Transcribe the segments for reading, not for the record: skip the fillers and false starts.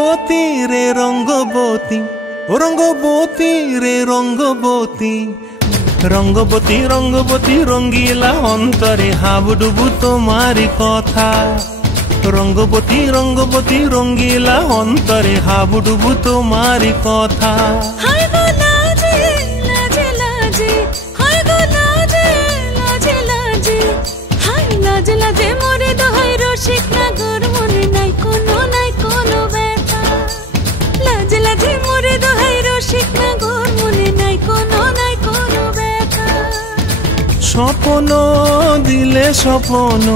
রঙ্গবতী রে রঙ্গবতী, ও রঙ্গবতী রে রঙ্গবতী, রঙ্গবতী রঙ্গবতী রঙ্গিলা অন্তরে হাবুডুবু তোমারি কথা। রঙ্গবতী রঙ্গবতী রঙ্গিলা অন্তরে হাবুডুবু তোমারি কথা। হায় গো লাজে লাজে লাজে, হায় গো লাজে লাজে লাজে, হায় লাজে লাজে মোরে দোহাই রসিক নাগর মনে নাই কোনো ব্যথা। লাজে লাজে মোরে দোহাই রসিক নাগর মনে নাই কোনো ব্যথা। স্বপ্ন দিলে স্বপ্ন,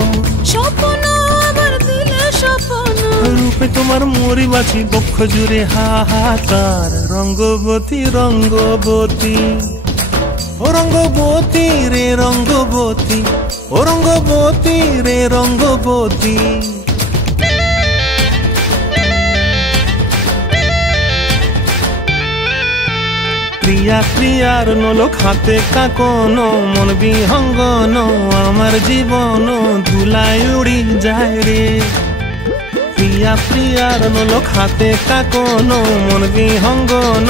স্বপ্ন আবার দিলে স্বপ্ন, রূপে তোমার মরি বাছি বক্ষ জুড়ে হাহাকার। রঙ্গবতী রঙ্গবতী, ও রঙ্গবতী রে রঙ্গবতী, ও রঙ্গবতী রে রঙ্গবতী। প্রিয়া প্রিয়ার নলোক হাতে কাকন, মন বিহঙ্গন আমার জীবন ধুলায় উড়ি যায় রে। প্রিয়া প্রিয়ার নলোক হাতে কাকন, মন বিহঙ্গন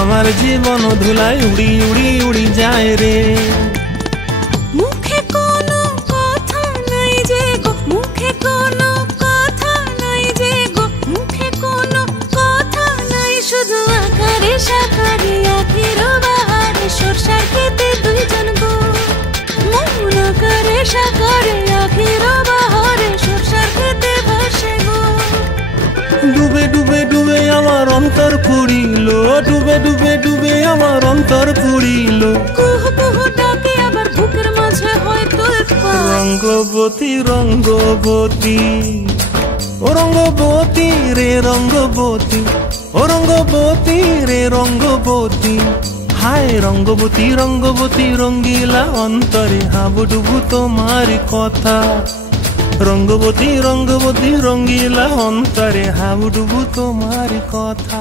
আমার জীবন ধুলায় উড়ি উড়ি উড়ি যায় রে। মুখে কোনো কথা নাই যে গো, মুখে কোনো কথা নাই যে গো, মুখে কোনো কথা নাই, শুধু আকারে সাকারে আখির বাহারে সরষার খেতে দুইজন গো। মন আকারে সাকারে আখির বাহারে সরষার খেতে ভাসে গো। ডুবে ডুবে ডুবে আমার অন্তর পুড়িল, ডুবে ডুবে ডুবে আমার অন্তর পুড়িল। কুহু কুহু ডাকে আবার বুকের মাঝে হয় তোলপাড়। রঙ্গবতী রঙ্গবতী, ও রঙ্গবতী রে রঙ্গবতী, ও রঙ্গবতী রে রঙ্গবতী। হায় রঙ্গবতী রঙ্গবতী রঙ্গিলা অন্তরে হাবুডুবু তোমারি কথা। রঙ্গবতী রঙ্গবতী রঙ্গিলা অন্তরে হাবুডুবু তোমারি কথা।